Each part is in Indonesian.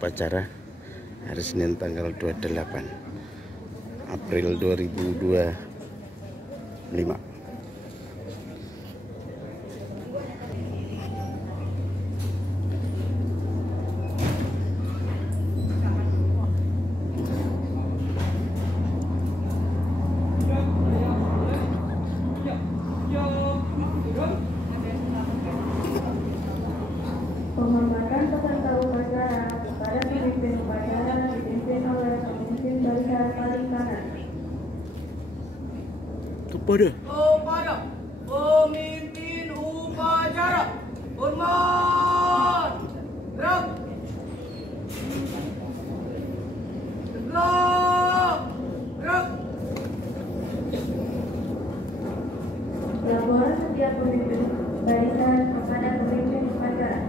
upacara hari Senin tanggal 28 April 2025. Penghormatan peserta upacara kepada pemimpin upacara dipimpin oleh pemimpin barisan paling kanan. Kepada pemimpin upacara, hormat, gerak, tegak, gerak. Laporan setiap pemimpin barisan kepada pemimpin upacara.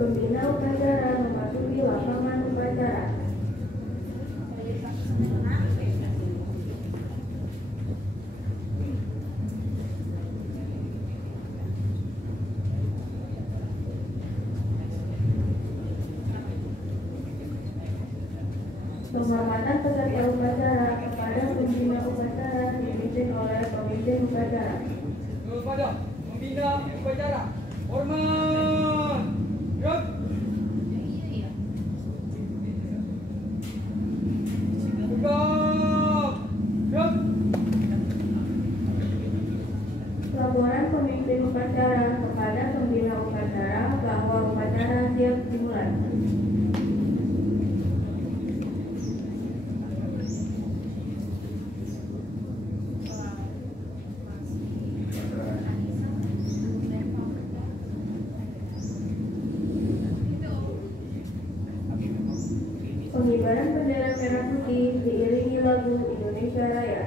Pembina upacara memasuki lapangan upacara. Penghormatan peserta upacara kepada pembina upacara dipimpin oleh pemimpin upacara. Kepada pembina upacara, hormat, gerak. Tegak, gerak. Laporan pemimpin upacara kepada pembina upacara bahwa upacara siap dimulai. Pengibaran bendera merah putih diiringi lagu Indonesia Raya.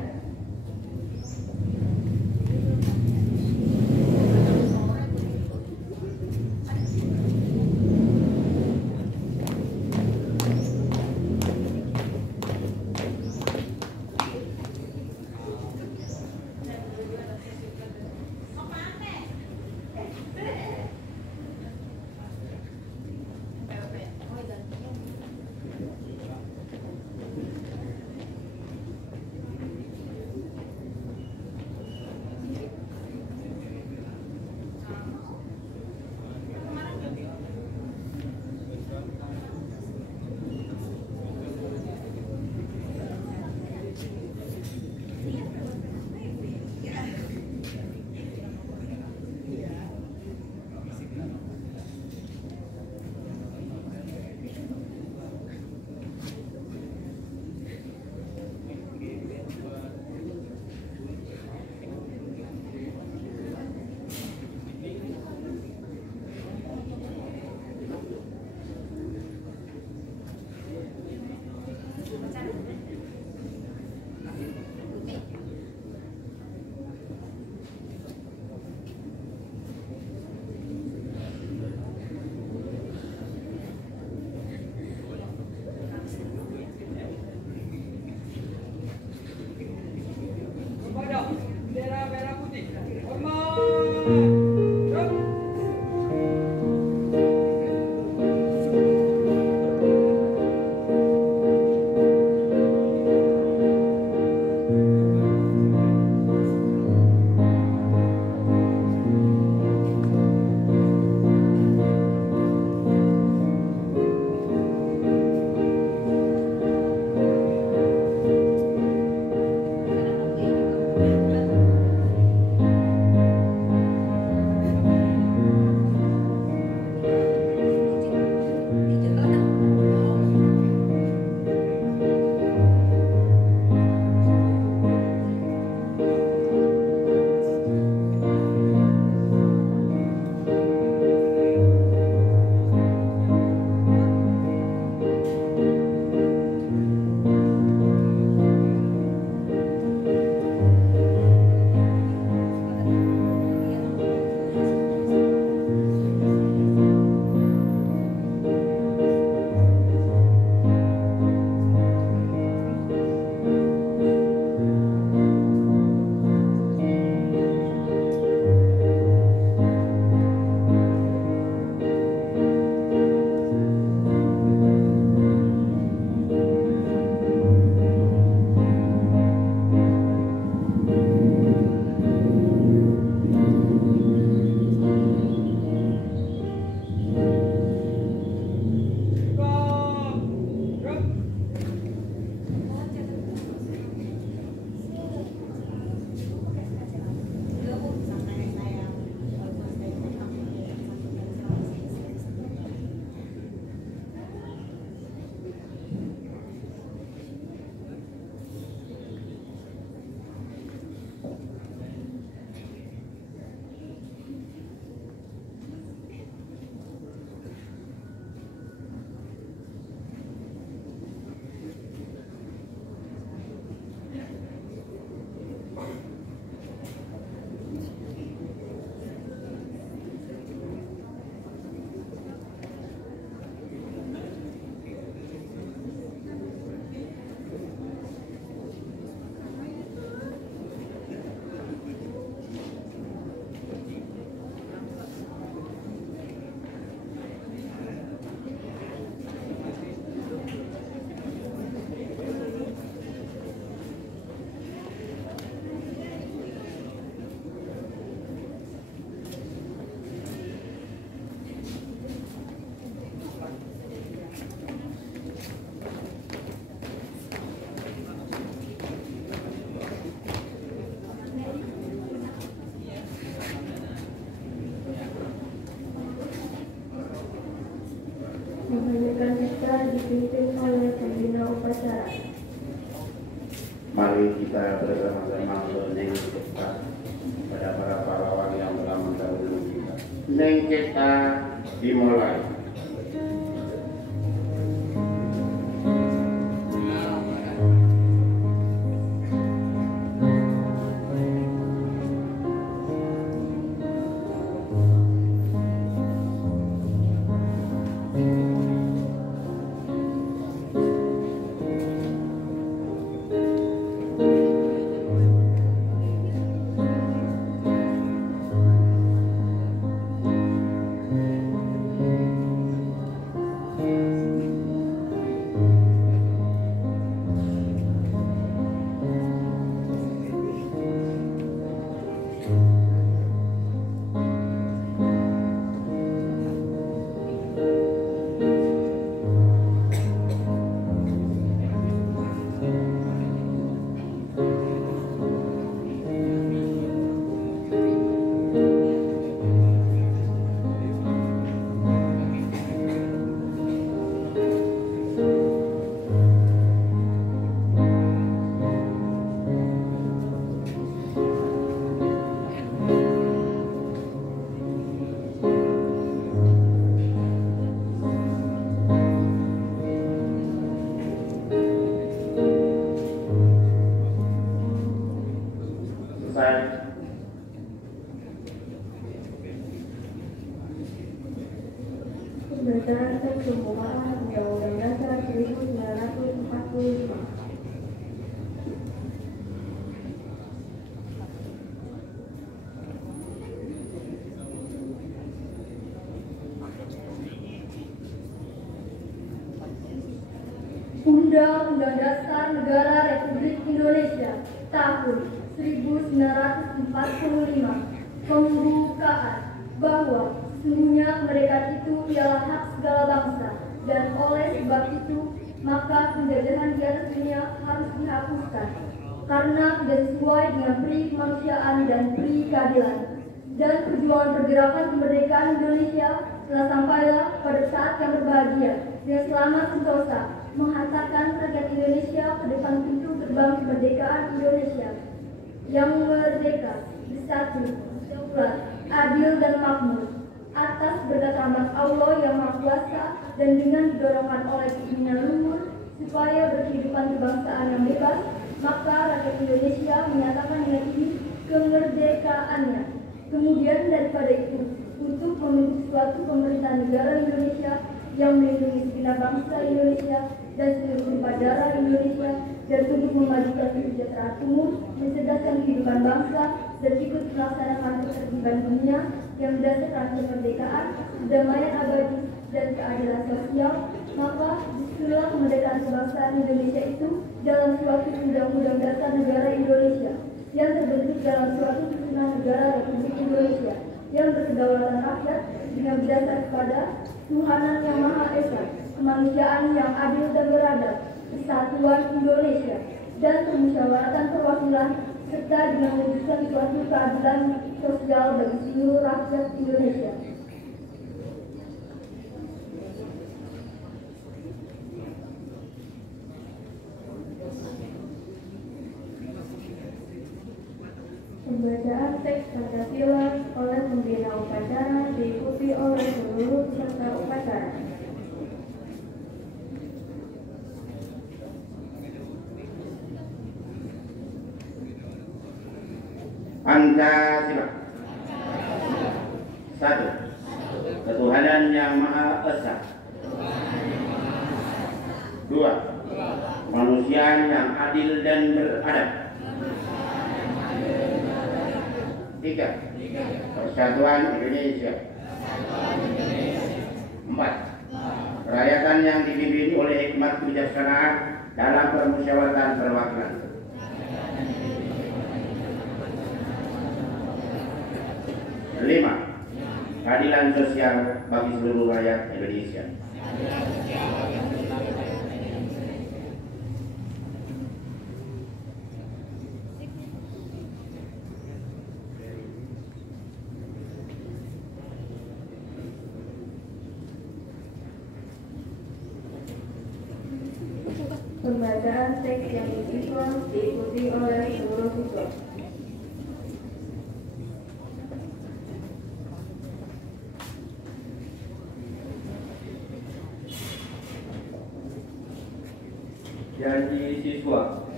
Kebanyakan kita dipimpin oleh pembina upacara. Mari kita bersama-sama meneng cipta pada para pahlawan yang telah mendahului kita. Neng cipta dimulai. Berdasarkan pembukaan Undang-Undang Dasar 1945. Undang-Undang Dasar Negara Republik Indonesia tahun 1945 pembukaan bahwa sesungguhnya kemerdekaan itu ialah hak segala bangsa, dan oleh sebab itu maka penjajahan di atas dunia harus dihapuskan karena tidak sesuai dengan peri kemanusiaan dan peri keadilan. Dan perjuangan pergerakan kemerdekaan Indonesia telah sampailah pada saat yang berbahagia dan selamat sentosa menghantarkan rakyat Indonesia ke depan pintu gerbang kemerdekaan Indonesia yang merdeka, bersatu, daulat, adil dan makmur atas berkat rahmat Allah yang Maha Kuasa dan dengan didorongkan oleh keinginan luhur supaya berkehidupan kebangsaan yang bebas, maka rakyat Indonesia menyatakan dengan ini kemerdekaannya. Kemudian daripada itu, untuk membentuk suatu pemerintahan negara Indonesia yang melindungi segenap bangsa Indonesia dan seluruh tumpah darah Indonesia, dan untuk memajukan kesejahteraan umum, mencerdaskan kehidupan bangsa, dan ikut melaksanakan ketertiban dunia yang berdasarkan kemerdekaan, kedamaian abadi, dan keadilan sosial, maka disitulah kemerdekaan kebangsaan Indonesia itu dalam suatu undang-undang dasar negara Indonesia yang terbentuk dalam suatu susunan negara Republik Indonesia yang berkedaulatan rakyat dengan berdasar kepada Tuhanan yang Maha Esa, kemanusiaan yang adil dan beradab, kesatuan Indonesia, dan permusyawaratan perwakilan, serta dengan mewujudkan suatu keadilan sosial bagi seluruh rakyat Indonesia. Pembacaan teks Pancasila oleh pembina upacara diikuti oleh seluruh peserta upacara. Pancasila. 1. Ketuhanan yang Maha Esa. 2. Kemanusiaan yang adil dan beradab. 3. Persatuan Indonesia. 4. Kerakyatan yang dipimpin oleh hikmat kebijaksanaan dalam permusyawaratan perwakilan. 5. Keadilan sosial bagi seluruh rakyat Indonesia. Pembacaan teks yang disiswa diikuti oleh seluruh siswa. Janji siswa.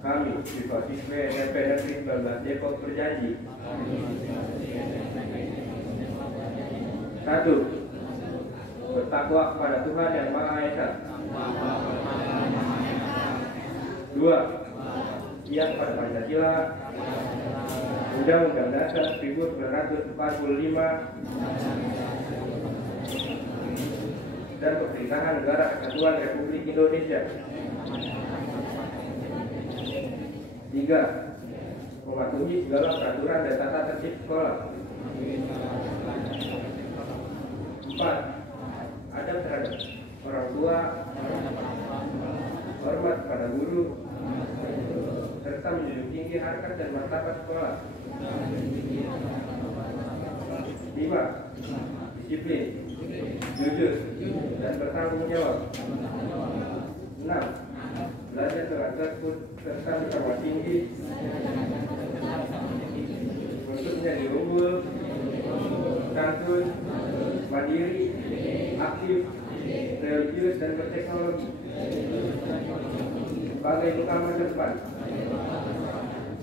Kami, siswa-siswi SMP Negeri 19 Depok berjanji. 1. Bertakwa kepada Tuhan Yang Maha Esa. 2. Setia kepada Pancasila, Undang-Undang Dasar 1945, dan Pemerintahan Negara Kesatuan Republik Indonesia. 3. Mematuhi segala peraturan dan tata tertib sekolah. 4. Adab terhadap orang tua, hormat pada guru, serta menjunjung tinggi harkat dan martabat sekolah. 5. Disiplin, jujur, dan bertanggung jawab. 6. Belajar dengan tekun serta bertanggung tinggi untuk menjadi unggul, santun, mandiri, aktif, religius, dan berteknologi sebagai bekal masa depan.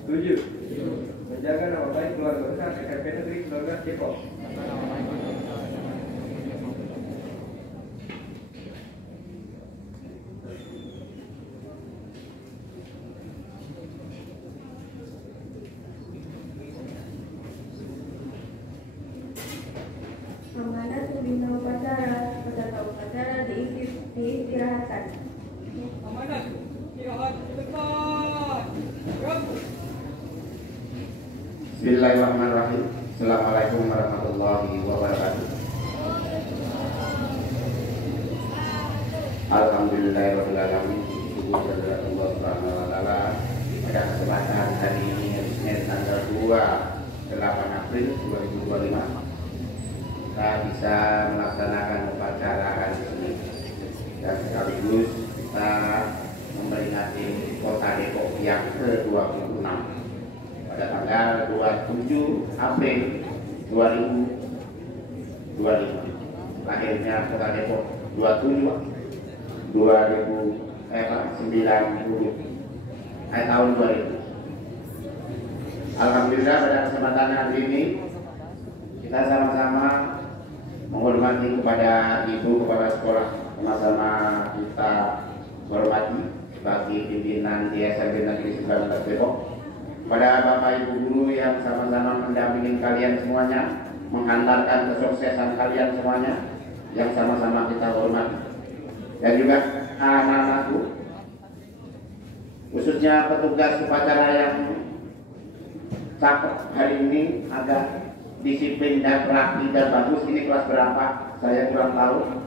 7. Menjaga nama baik keluarga besar SMP Negeri 19 Depok. Amanat pembina upacara, peserta upacara diistirahatkan. Amanat, istirahat sebentar. Gerak. Bismillahirrahmanirrahim. Assalamualaikum warahmatullahi wabarakatuh. Alhamdulillahirabbil alamin. Syukur kepada Allah Subhanahu wa taala pada kesempatan hari ini Senin tanggal 8 April 2025 kita bisa melaksanakan upacara hari ini dan sekaligus kita memperingati Kota Depok yang ke-26 pada tanggal 27 April 2025. Lahirnya Kota Depok 27 tahun 2000. Alhamdulillah pada kesempatan hari ini kita sama-sama menghormati kepada Ibu Kepala Sekolah, sama-sama kita hormati bagi pimpinan di SMP Negeri 19 Depok, pada Bapak Ibu Guru yang sama-sama mendampingi kalian semuanya, menghantarkan kesuksesan kalian semuanya, yang sama-sama kita hormati, dan juga anak-anakku, khususnya petugas upacara yang cakep hari ini, agak disiplin dan rapi dan bagus. Ini kelas berapa? Saya kurang tahu.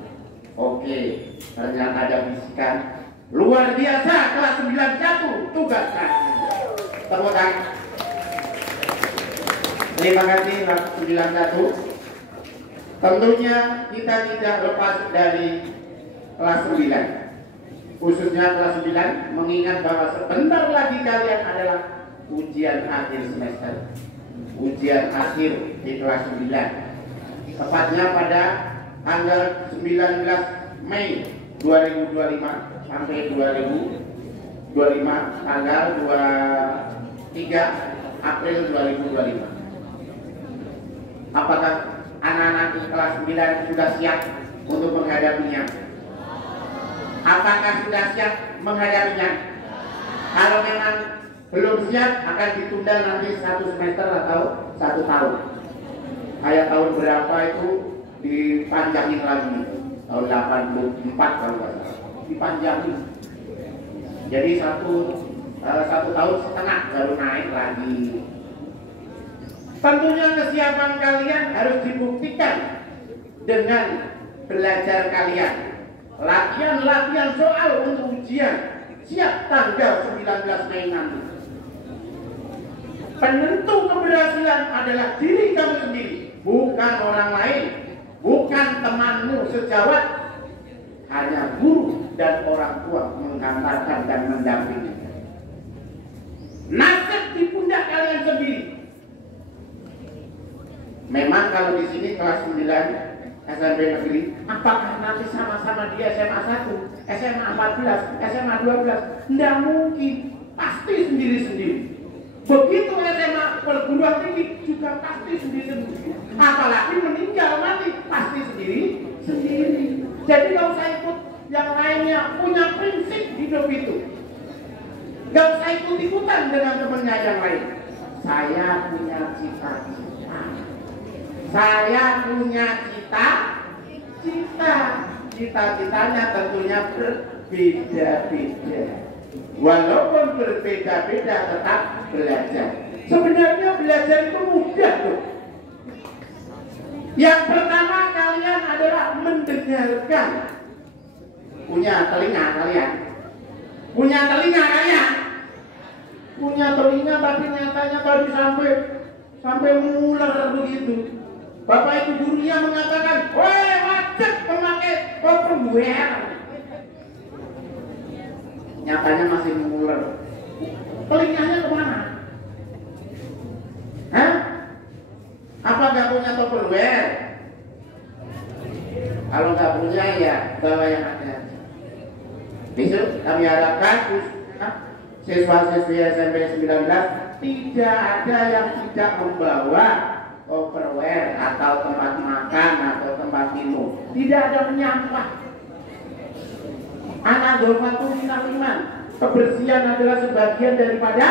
Oke, ternyata ada bisikan luar biasa, kelas 91 tugasnya. Tepuk tangan. Terima kasih kelas 91. Tentunya kita tidak lepas dari kelas 9, khususnya kelas 9, mengingat bahwa sebentar lagi kalian adalah ujian akhir semester, ujian akhir di kelas 9, tepatnya pada tanggal 19 Mei 2025 sampai 2025 tanggal 23 April 2025. Apakah anak-anak di kelas 9 sudah siap untuk menghadapinya? Apakah sudah siap menghadapinya? Kalau memang belum siap, akan ditunda nanti 1 semester atau 1 tahun. Kayak tahun berapa itu dipanjangin lagi, tahun 84 kalau nggak salah, dipanjangin. Jadi satu tahun setengah baru naik lagi. Tentunya kesiapan kalian harus dibuktikan dengan belajar kalian, latihan soal untuk ujian siap tanggal 19 Mei nanti. Penentu keberhasilan adalah diri kamu sendiri, bukan orang lain, bukan temanmu sejawat, hanya guru dan orang tua menghantarkan dan mendampingi. Nasib di pundak kalian sendiri. Memang kalau di sini kelas 9 SMP negeri, apakah nanti sama-sama di SMA 1, SMA 14, SMA 12? Tidak mungkin, pasti sendiri-sendiri. Begitu SMA perguruan tinggi juga pasti sendiri-sendiri. Apalagi meninggal nanti pasti sendiri-sendiri. Jadi kalau saya ikut yang lainnya punya prinsip hidup itu. Gak usah ikut-ikutan dengan temannya yang lain. Saya punya cita-cita. Saya punya cita-cita. Cita-citanya tentunya berbeda-beda. Walaupun berbeda-beda tetap belajar. Sebenarnya belajar itu mudah tuh. Yang pertama kalian adalah mendengarkan. Punya telinga kalian. Punya telinga kalian. Punya telinga tapi nyatanya tadi sampai mengular begitu. Bapak ibu gurunya mengatakan, woi wajib memakai overwear. Nyatanya masih mengular. Telinganya kemana? Hah? Apa gak punya tupperware? Kalau gak punya ya bawa yang ada. Besok kami harapkan siswa-siswi SMP 19 tidak ada yang tidak membawa tupperware atau tempat makan atau tempat minum. Tidak ada menyampah. Anak dormatu minal iman. Kebersihan adalah sebagian daripada.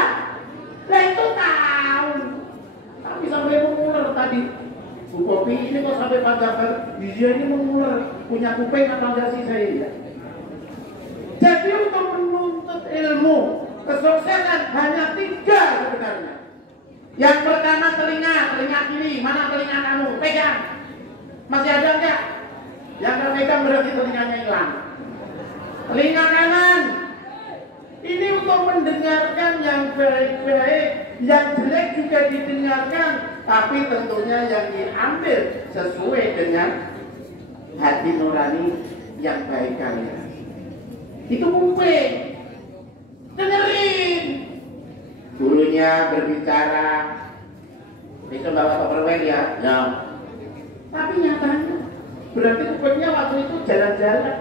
Lah itu tahu. Tapi sampai mengular tadi. Bu Kopi ini kok sampai panjang dia ini mengular. Punya kuping atau enggak sih saya ya? Jadi untuk menuntut ilmu kesuksesan hanya 3 sebenarnya. Yang pertama telinga kiri. Mana telinga kamu? Pegang. Masih ada enggak? Yang kamu pegang berarti telinganya hilang. Telinga kanan. Ini untuk mendengarkan yang baik-baik, yang jelek juga didengarkan, tapi tentunya yang diambil sesuai dengan hati nurani yang baik kalian. Itu kuping. Dengerin. Gurunya berbicara. Itu bawa tupperware ya? Ya. Tapi nyatanya berarti kupingnya waktu itu jalan-jalan.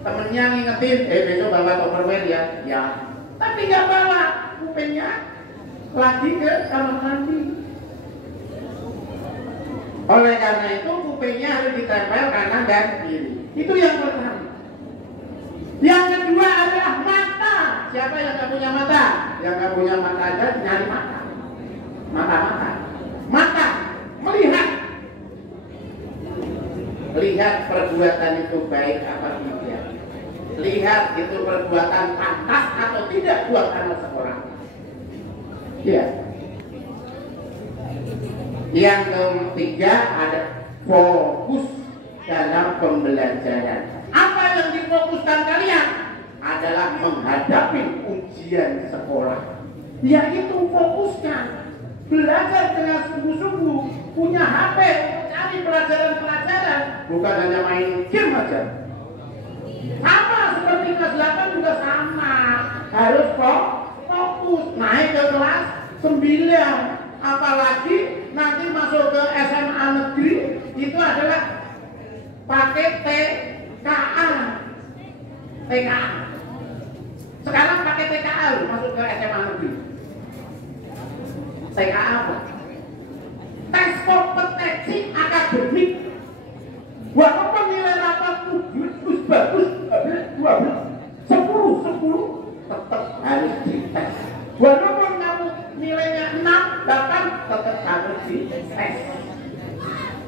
Temennya ngingetin, besok bawa tupperware ya? Ya. Tapi nggak bawa kupingnya lagi ke kamar mandi. Oleh karena itu kupingnya harus ditempel kanan dan kiri. Itu yang pertama. Yang kedua adalah mata. Siapa yang nggak punya mata? Yang nggak punya mata aja nyari mata. Mata melihat. Lihat perbuatan itu baik apa tidak. Lihat itu perbuatan pantas atau tidak buat anak seorang. Ya. Yang ketiga ada fokus dalam pembelajaran. Apa yang difokuskan kalian adalah menghadapi ujian sekolah. Yaitu fokuskan belajar dengan sungguh-sungguh, punya HP untuk cari pelajaran-pelajaran, bukan hanya main game aja. Sama seperti kelas 8 juga sama, harus fokus naik ke kelas 9. Apalagi nanti masuk ke SMA negeri itu adalah pakai TKA. Sekarang pakai TKA masuk ke SMA negeri. TKA apa? Tes kompetensi akademik. Walaupun nilai rapatmu bagus, 10 tetap harus dites. Walaupun kamu nilainya 6, 8 tetap harus dites.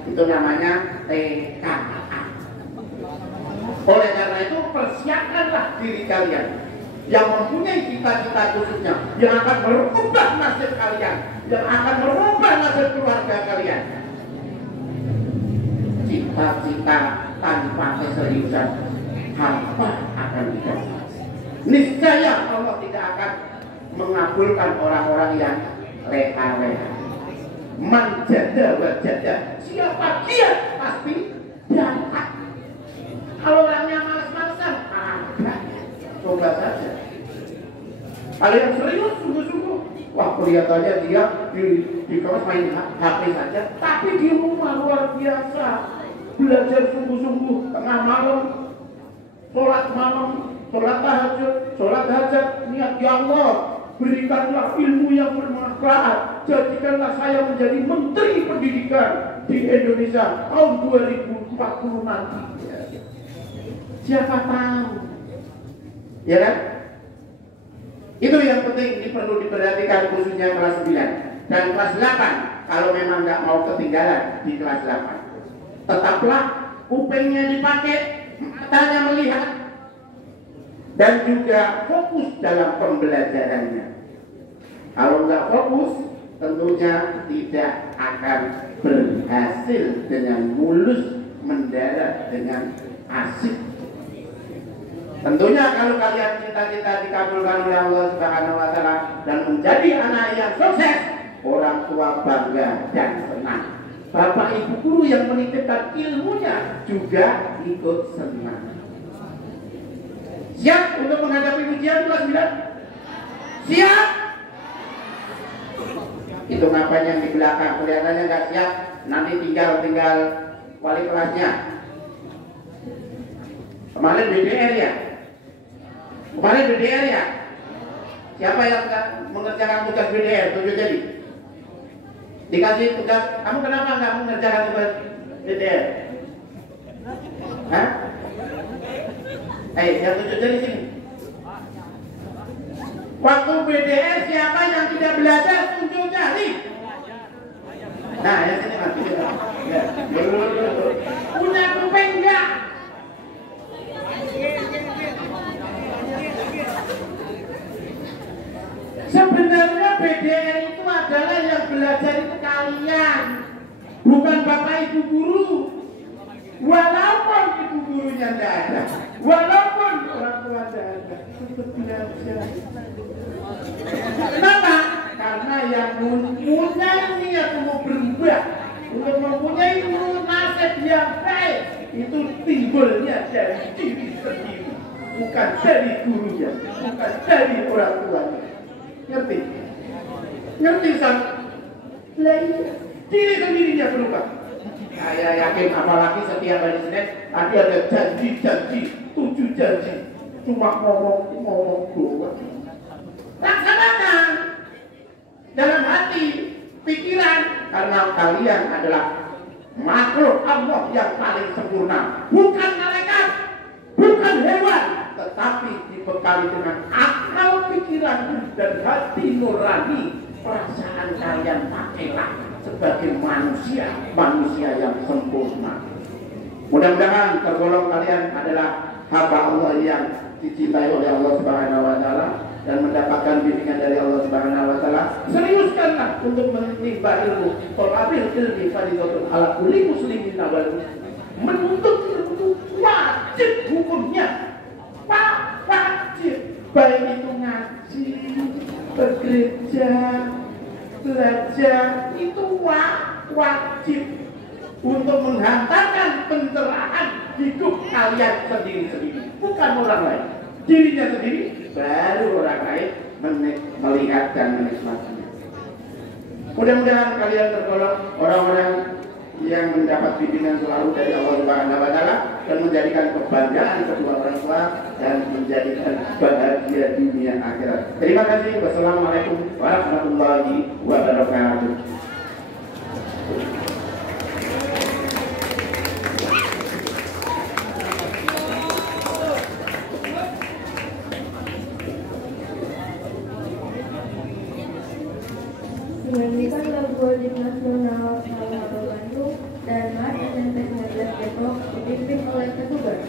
Itu namanya TKA. Oleh karena itu persiapkanlah diri kalian yang mempunyai cita-cita khususnya, yang akan merubah nasib kalian, yang akan merubah nasib keluarga kalian. Cita-cita tanpa keseriusan hampa akan didapat. Niscaya Allah tidak akan mengabulkan orang-orang yang leha-leha. Manjada wajada, siapa dia pasti dapat. Kalau orangnya malas coba saja. Kalau yang serius sungguh-sungguh, wah kelihatannya dia di kelas main HP saja, tapi di rumah luar biasa belajar sungguh-sungguh tengah malam, sholat malam, sholat tahajud, sholat hajat, niat ya Allah, berikanlah ilmu yang bermanfaat, jadikanlah saya menjadi menteri pendidikan di Indonesia tahun 2040 nanti. Siapa tahu, ya kan? Itu yang penting, ini perlu diperhatikan khususnya kelas 9 dan kelas 8. Kalau memang nggak mau ketinggalan di kelas 8, tetaplah kupingnya dipakai, matanya melihat, dan juga fokus dalam pembelajarannya. Kalau nggak fokus, tentunya tidak akan berhasil dengan mulus, mendarat dengan asik. Tentunya kalau kalian cita-cita dikabulkan oleh Allah Subhanahu wa Ta'ala dan menjadi anak yang sukses, orang tua bangga dan senang. Bapak ibu guru yang menitipkan ilmunya juga ikut senang. Siap untuk menghadapi ujian kelas 9? Siap? Itu ngapain yang di belakang? Kelihatannya nggak siap. Nanti tinggal wali kelasnya. Kemarin BDR ya? Kemarin BDR ya? Siapa yang mengerjakan tugas BDR? Tunjuk jadi. Dikasih tugas, kamu kenapa nggak mengerjakan tugas BDR? Hah? Yang tunjuk jadi sini. Waktu BDR siapa yang tidak belajar tunjuk jari? Nah, yang sini mati. Ya. Punya kuping enggak? Sebenarnya BDR itu adalah yang belajar itu kalian, bukan bapak ibu guru. Walaupun ibu gurunya tidak ada, walaupun orang tua tidak ada, tetap belajar. Kenapa? Karena yang mempunyai niat untuk berubah, untuk mempunyai nasib yang baik, itu timbulnya dari diri sendiri, bukan dari gurunya, bukan dari orang tuanya. Ngerti? Ngerti sama? Diri sendirinya berubah. Saya yakin apalagi setiap hari Senin tadi ada janji, 7 janji. Cuma ngomong doang. Laksanakan dalam hati, pikiran, karena kalian adalah makhluk Allah yang paling sempurna, bukan malaikat, bukan hewan, tetapi dibekali dengan akal pikiran dan hati nurani. Perasaan kalian pakailah sebagai manusia yang sempurna. Mudah-mudahan tergolong kalian adalah hamba Allah yang dicintai oleh Allah Subhanahu wa Ta'ala dan mendapatkan bimbingan dari Allah Subhanahu wa Ta'ala. Seriuskanlah untuk menimba ilmu. Thalabil ilmi fardhatun 'ala kulli muslimin wal muslimin. Menuntut ilmu wajib hukumnya. Wajib. Baik itu ngaji, bekerja, belajar, itu wajib untuk menghantarkan pencerahan hidup kalian sendiri-sendiri, bukan orang lain. Dirinya sendiri, baru orang lain melihat dan menikmatinya. Mudah-mudahan kalian tergolong orang-orang yang mendapat bimbingan selalu dari Allah Subhanahu wa Ta'ala dan menjadikan kebanggaan kedua orang tua dan menjadikan bahagia dunia akhirat. Terima kasih. Wassalamualaikum warahmatullahi wabarakatuh. Menyanyikan lagu wajib nasional Salvador Bandung dan Mar SMP 19 Depok dipimpin oleh petugas.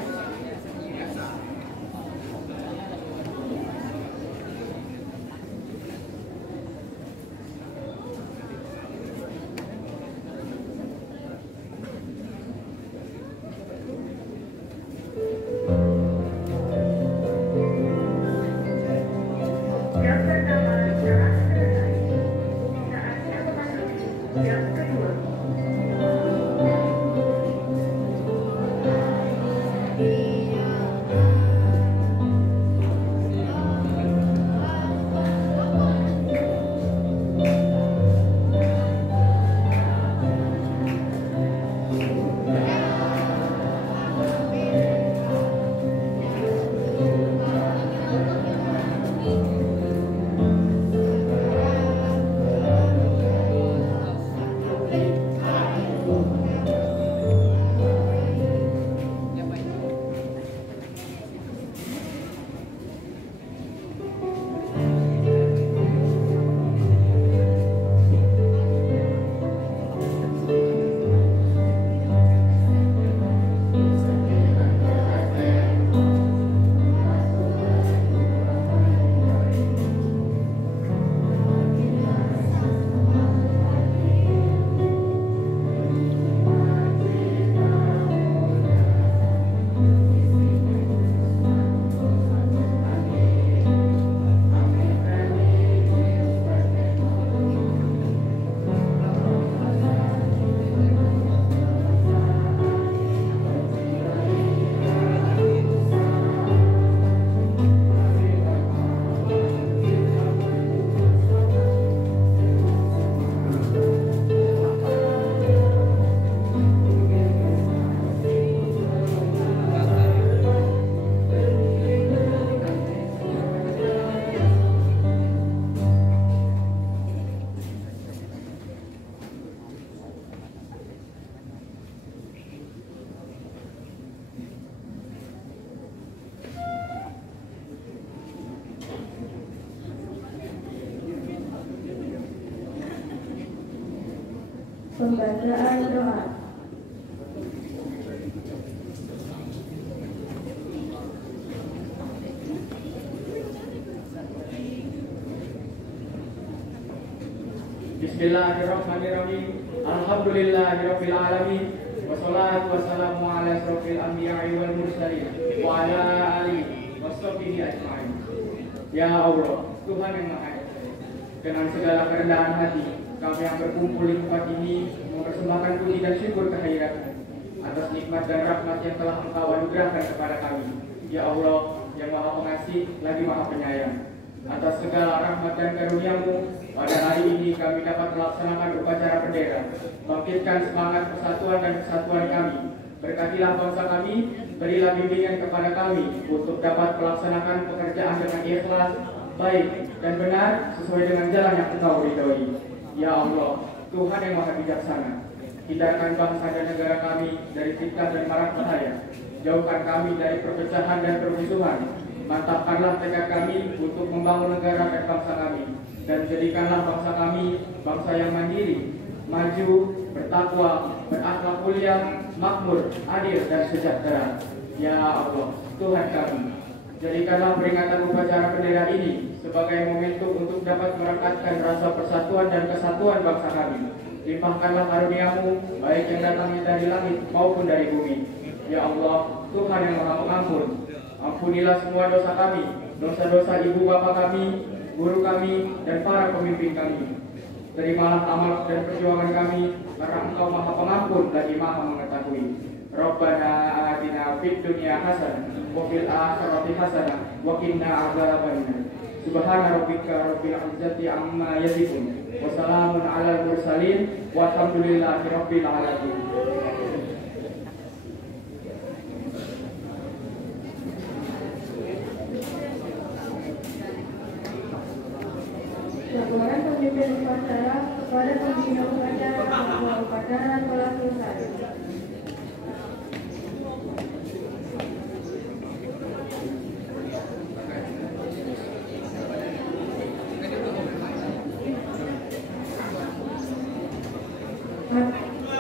Pembacaan doa. Bismillahirrahmanirrahim. Alhamdulillahirabbil alamin. Wassalatu wassalamu ala asrofil anbiya'i wal mursalin wa ala alihi washabbihi ajma'in. Ya Allah, Tuhan yang Maha Esa, dengan segala kerendahan hati kami yang berkumpul di tempat ini mempersembahkan puji dan syukur kehadirat atas nikmat dan rahmat yang telah Engkau anugerahkan kepada kami. Ya Allah, yang Maha Pengasih lagi Maha Penyayang, atas segala rahmat dan karunia-Mu, pada hari ini kami dapat melaksanakan upacara bendera, bangkitkan semangat persatuan dan kesatuan kami. Berkatilah bangsa kami, berilah bimbingan kepada kami untuk dapat melaksanakan pekerjaan dengan ikhlas, baik dan benar sesuai dengan jalan yang Engkau ridhoi. Ya Allah, Tuhan yang Maha Bijaksana, hindarkan bangsa dan negara kami dari fitnah dan mara bahaya. Jauhkan kami dari perpecahan dan permusuhan. Mantapkanlah tekad kami untuk membangun negara dan bangsa kami, dan jadikanlah bangsa kami bangsa yang mandiri, maju, bertakwa, berakhlak mulia, makmur, adil dan sejahtera. Ya Allah, Tuhan kami, jadikanlah peringatan upacara bendera ini sebagai momentum untuk dapat merekatkan rasa persatuan dan kesatuan bangsa kami. Limpahkanlah karunia-Mu, baik yang datangnya dari langit maupun dari bumi. Ya Allah, Tuhan yang Maha Pengampun, ampunilah semua dosa kami, dosa-dosa ibu bapa kami, guru kami, dan para pemimpin kami. Terimalah amal dan perjuangan kami, karena Engkau Maha Pengampun lagi Maha Mengetahui. Rabbana atina fid dunya hasanah wa fil akhirati hasanah wa qina adzabannar. Subhana rabbika rabbil izzati amma yasifun wa salamun alal mursalin walhamdulillahi rabbil alamin. Laporan pemimpin upacara kepada pembina upacara bahwa upacara telah selesai.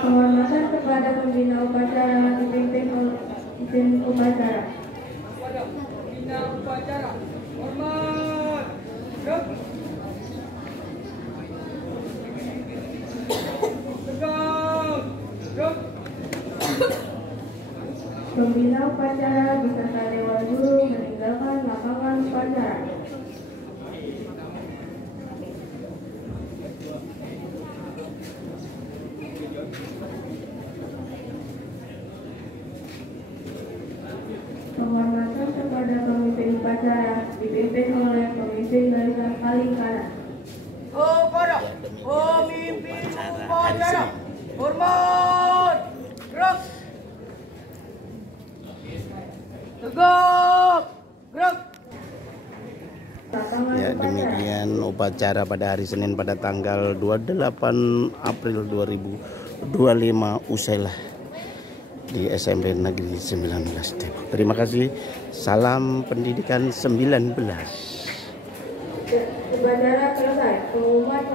Penghormatan kepada pembina upacara dipimpin oleh pemimpin upacara. Kepada pembina upacara, hormat. Gerak. Tegak. Gerak. Pembina upacara beserta dewan guru meninggalkan lapangan upacara. Penghormatan kepada pemimpin upacara dipimpin oleh pemimpin barisan paling kanan. Kepada pemimpin upacara, hormat. Gerak. Tegak. Gerak. Lapangan Ya, upacara. demikian upacara pada hari Senin pada tanggal 28 April 2025 usailah di SMP Negeri 19 Depok. Terima kasih. Salam pendidikan 19. Upacara selesai. Pengumuman